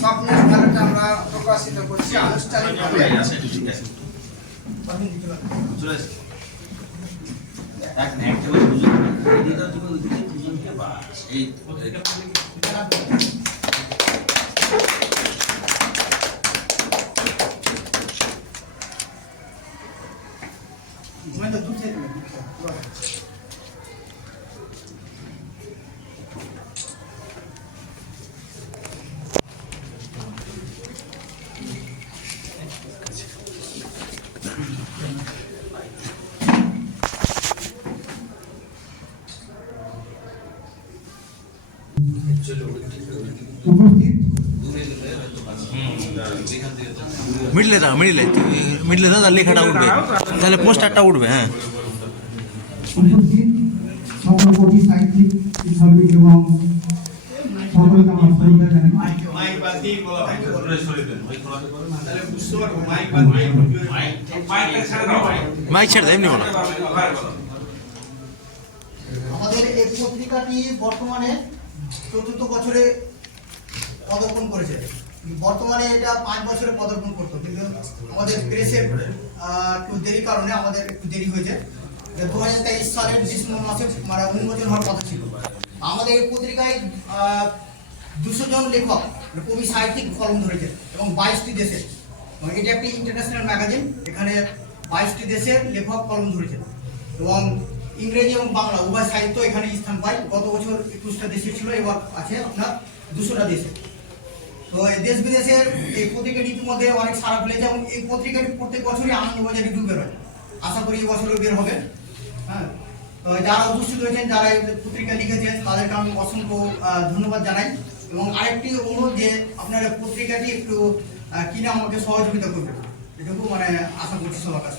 স্বপ্নের খেলাটা আমরা প্রকাশিত করছি আনুষ্ঠানিকভাবে আছে। ঠিক আছে। চলে এসো। এক একটা দুজন এদিকে তুমি ওইদিকে দুজনকে বাস এই উপস্থিত মিডলে দাও মিডলে মিডলে দাও তাহলে লেখাটা উঠবে তাহলে পোস্টারটা উঠবে হ্যাঁ উপস্থিত সকল কবি সাহিত্যিক শিক্ষাবিদ এবং সকলকে আমার শ্রদ্ধা জানাই মাইক ছেড়ে দাও এমনি বলো আমাদের এই পত্রিকাটি বর্তমানে চতুর্থ বছরে পদার্পণ করেছে। বর্তমানে এটা পাঁচ বছরে পদার্পণ করতো। কিন্তু আমাদের প্রেসের একটু দেরি কারণে আমাদের একটু দেরি হয়েছে। দু হাজার তেইশ সালের ডিসেম্বর মাসে মানে উন্মোচন হওয়ার কথা ছিল। আমাদের এই পত্রিকায় দুশো জন লেখক মানে কবি, সাহিত্যিক কলম ধরেছে এবং বাইশটি দেশে। এটা একটি ইন্টারন্যাশনাল ম্যাগাজিন এখানে বাইশটি দেশের লেখক কলম ধরেছে। এবং ইংরেজি এবং বাংলা, উভয় সাহিত্য এখানে স্থান পায়। গত বছর একুশটা দেশে ছিল, এবার আছে আপনার দুশোটা দেশে। তো দেশ বিদেশের এই পত্রিকাটি ইতিমধ্যে অনেক সারা ফেলেছে এবং এই পত্রিকাটি প্রত্যেক বছরই আনন্দবাজারে ডুবে রয় আশা করি এবছরও বের হবে। হ্যাঁ তো যারা উপস্থিত হয়েছেন যারা এই পত্রিকা লিখেছেন, তাদেরকে আমি অসংখ্য ধন্যবাদ জানাই। এবং আরেকটি অনুরোধ যে আপনারা পত্রিকাটি একটু কিনে আমাকে সহযোগিতা করবেন। এটুকু মানে আশা করছি সবার কাছ